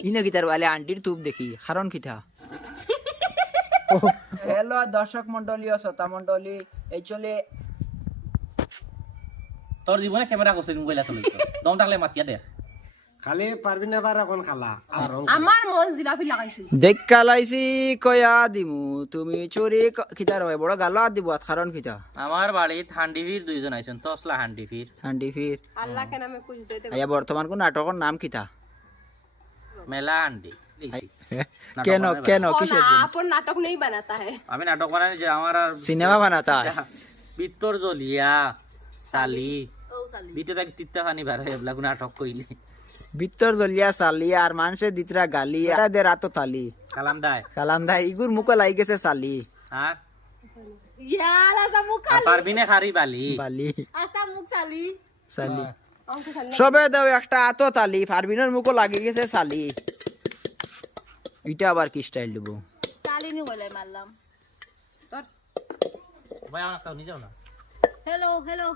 ইনে কিতার বালে আন্টির তুপ দেখি কারণ কিতা হ্যালো দর্শক মন্ডলী ও শ্রোতা মন্ডলী এই চলে তোর জীবনে ক্যামেরা করছিস মোবাইল এত লইছ দম থাকলে মাতিয়া দেখ খালি পারবি না পার এখন খালা আর আমার মন জিলাপি লাগাইছিল দেখা লাইছি কয়া দিমু তুমি চুরি ক- কিতার হয় বড় গালো আর দিব কারণ কিতা আমার বাড়িত হান্ডিফির দুইজন আইছেন তসলা আন্টি ফির আল্লাহ কে নামে কুছ দেতে আয়া বর্তমান কোন নাটকের নাম কিতা মেলা আন্ডি কেন কেন? কিসের আপন নাটক নেই বানাতা হ্যায় আমি নাটক বানাই যে আমার সিনেমা বানাতা হ্যায় জলিয়া সালি। বিতে তাকে তিত্তা পানি বার এবলা নাটক জলিয়া সালি আর মানুষের দিতরা গালি এটা দে রাতো থালি কালাম দাই কালাম দাই ইগুর মুখ লাই গেছে সালি। আর? ইয়ালা মুখ কালি পারবিনে খারি বালি। বালি। আস্তা মুখ সালি। সালি। হ্যাঁ। সবে দাও একটা আতো তালি ফারবিনের মুখে লাগি গেছে চালি এটা আবার কি স্টাইল দেবো? চালি নি বলে মারলাম। ভাই আমার একটা নিয়ে যাও না। হ্যালো হ্যালো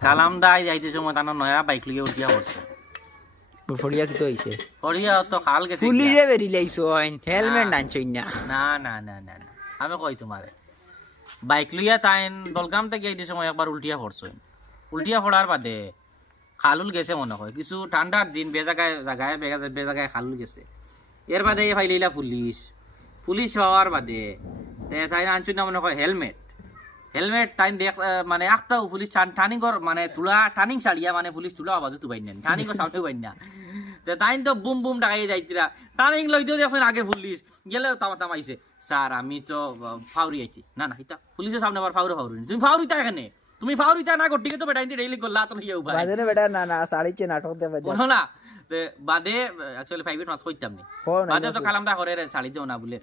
কালাম দাই যাইতে সময় তার নয়া বাইক লিয়ে উঠিয়া পড়ছে ফড়িয়া কি তো হইছে? পড়িয়া তো খাল গেছে পুলিশে বেরি লাইছো হেলমেট আনছই না না না না না না। আমি কই তোমারে? বাইক লইয়া তাইন দলগাম থেকে এই সময় একবার উল্টিয়া পড়ছই উল্টিয়া পড়ার বাদে, খালুল গেছে মনে হয় কিছু ঠান্ডার দিন বেজাগায় জাগায় বেজাগায় খালুল গেছে। এর বাদে এ ফাইলিলা পুলিশ পুলিশ হওয়ার বাদে তাই আনছুন না মনে হয় হেলমেট। হেলমেট টাইম মানে একটাও পুলিশ টার্নিং কর মানে তুলা টার্নিং চালিয়া মানে পুলিশ তুলা আওয়াজ তুবাই নেন টার্নিং কর সামনে বাইন না তো তাই তো বুম বুম ডাকাই যাইতিরা টার্নিং লইতেও দেখছেন আগে পুলিশ গেলেও তামা তামাইছে স্যার আমি তো ফাউরি আইছি। না না এটা পুলিশের সামনে আবার ফাউরি ফাউরি তুমি ফাউরিতা এখানে তুমি ফাউরিতা না গটিকে তো বেটাইতে ডেইলি করলা তো ইয়ে উপায়? বাজে বেটা না না সাড়িছে নাটক দেবে শোনো না তে বাদে অ্যাকচুয়ালি প্রাইভেট মাত কইতাম নি। বাদে তো কালামটা করে রে চালি দেও না বলে।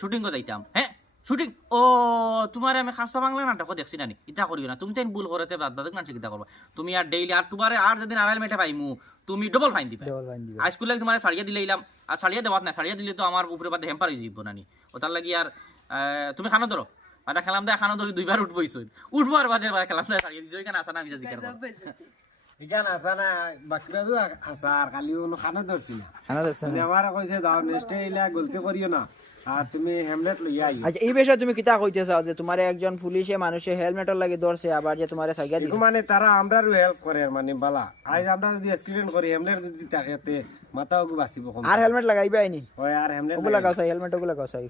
শুটিং কো যাইতাম। হ্যাঁ শুটিং ও তোমার আমি খাসা বাংলা নাটক দেখছি না নি। ইটা করিও না তুমি তাই ভুল করতে বাদ বাদ নাচ কিতা করবা। তুমি আর ডেইলি আর তোমার আর যেদিন আড়াই মেটে পাইমু তুমি ডবল ফাইন দিবা। ডবল ফাইন দিবে। হাই স্কুলে তোমার সারিয়া দিলে ইলাম আর সারিয়া দেওয়াত না সারিয়া দিলে তো আমার উপরে বাদে হেম্পার হয়ে যাইব না নি। ও তার লাগি আর তুমি খানো ধরো। এটা খেলাম দেয় খানো ধরি দুইবার উঠবইছ উঠবার বাদে খেলাম দেয় সারিয়া দিছো এখানে আসা না আমি জিজ্ঞাসা করব। ইখান আসা না বাকি বাজু আসা আর কালি কোনো খানা ধরছি না। খানা ধরছে না। আমার কইছে দাও নেক্সট ইলা গলতি করিও না। আর তুমি হেমলেট লইয়া আইও। আচ্ছা এই বিষয়ে তুমি কিতা কইতে চাও? যে তোমার একজন পুলিশে মানুষে হেলমেটের লাগে ধরছে আবার যে তোমার সাইকেল এগু মানে তারা আমরারও হেল্প করে মানে বালা। আজ আমরা যদি এক্সিডেন্ট করি হেমলেট যদি থাকে তে মাথা ওগু বাঁচিব আর হেলমেট লাগাইবে আইনি? হয় আর হেমলেট ওগুলা লাগাও চাই হেলমেট ওগুলা লাগাও চাই।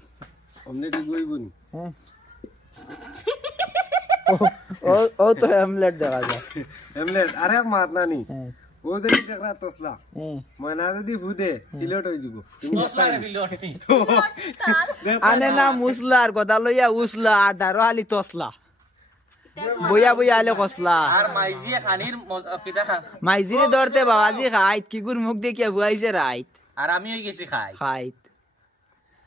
হেমলেট গইব নি হ্যাঁ। ও- ও তো হেলমেট দেখা যায়। হেমলেট আরে মাত নানি। হ্যাঁ। ও যদি টাকরা তসলা হ্যাঁ। ময়না যদি ফুদে তিলট হই দিব। আনে না মুসলা আর গদা লইয়া উসলা আর দারো আলি তসলা। বইয়া বইয়া আলে কসলা। আর মাইজি খানির কিতা খা মাইজিরে ধরতে বাবাজি খাইত কি গুর মুখ দেখিয়া বুয়াইছে রাইত। আর আমি ওই গেছি খাই খাইত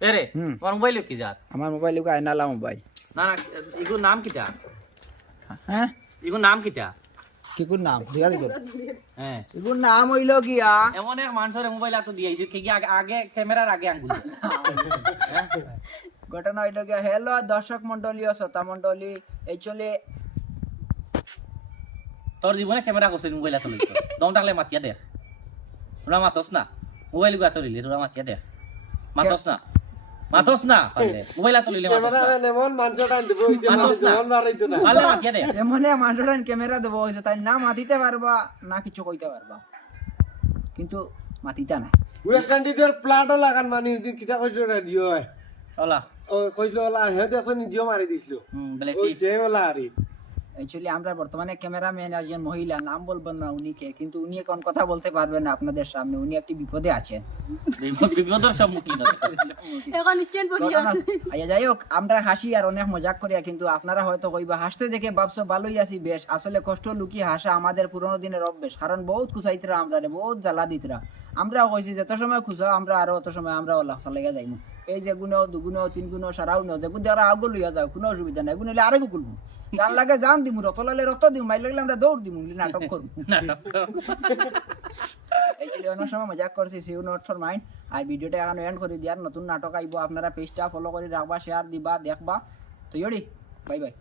এরে। তোমার মোবাইলে কি জাত? আমার মোবাইল আইনালা মোবাইল না না এগুর নাম কিটা? হ্যাঁ? এগুর নাম কিটা? কিকুর নাম? দিগা দিগুর হ্যাঁ। এগুর নাম হইল গিয়া এমন এক মানুষের মোবাইল এত দিয়েছে কি কি আগে ক্যামেরার আগে আঙ্গুল ঘটনা হইল গিয়া হ্যালো দর্শক মন্ডলী ও শ্রোতা মন্ডলী এই চলে তোর জীবনে ক্যামেরা করছিস মোবাইল এত লইছ। দম থাকলে মাতিয়া দেখ তোরা মাতস না। মোবাইল গা লিলে তোরা মাতিয়া দেখ মাতস না। মাতস না পারলে। মোবাইল এত লিলে মাতস না। এমন মানুষ টান দিব ওই যে মাতস না। মন বার না। পারলে মাতিয়া দেখ এমনে মানুষের ক্যামেরা দেবো হয়েছে তাই না মাতিতে পারবা না কিছু কইতে পারবা। কিন্তু মাতিতা না। ওয়েস্ট ইন্ডিজের প্লাটও লাগান মানে কিতা কইছিল রেডিও ওলা। ও কইছিল ওলা হে দেখো নিজেও মারি দিছিল। হুম বলে ওই যে ওলা আরে। অ্যাকচুয়ালি আমরা বর্তমানে ক্যামেরাম্যান একজন মহিলা নাম বলবেন না উনিকে কিন্তু উনি এখন কথা বলতে পারবেন না আপনাদের সামনে। উনি একটি বিপদে আছেন। বিপদের সম্মুখীন এখন স্ট্যান্ড পড়ি আছে আচ্ছা, যাই হোক আমরা হাসি আর অনেক মজাক করি কিন্তু আপনারা হয়তো কইবা হাসতে দেখে ভাবছ ভালোই আছি বেশ। আসলে কষ্ট লুকিয়ে হাসা আমাদের পুরোনো দিনের অভ্যেস। কারণ বহুত কুচাইতরা আমরা রে বহুত জ্বালা দিতরা। আমরাও কইছি যত সময় খুঁজো আমরা আরও অত সময় আমরা ওলা চালাইয়া যাইমু। এই যে গুণ দুগুণ তিন গুণ সারাও ন যে গুণ আগো লইয়া যাও কোনো অসুবিধা নাই। গুণ হলে আরেকো করব গান লাগে জান দিমু রত লাগলে রত দিমু মাইল লাগলে আমরা দৌড় দিমু নাটক করব। এই ছিল অনেক সময় মজাক করছি সিউ নট ফর মাইন্ড আর ভিডিওটা এখন এন্ড করে দিয়ার নতুন নাটক আইব আপনারা পেজটা ফলো করে রাখবা শেয়ার দিবা দেখবা। তো ইয়রি বাই বাই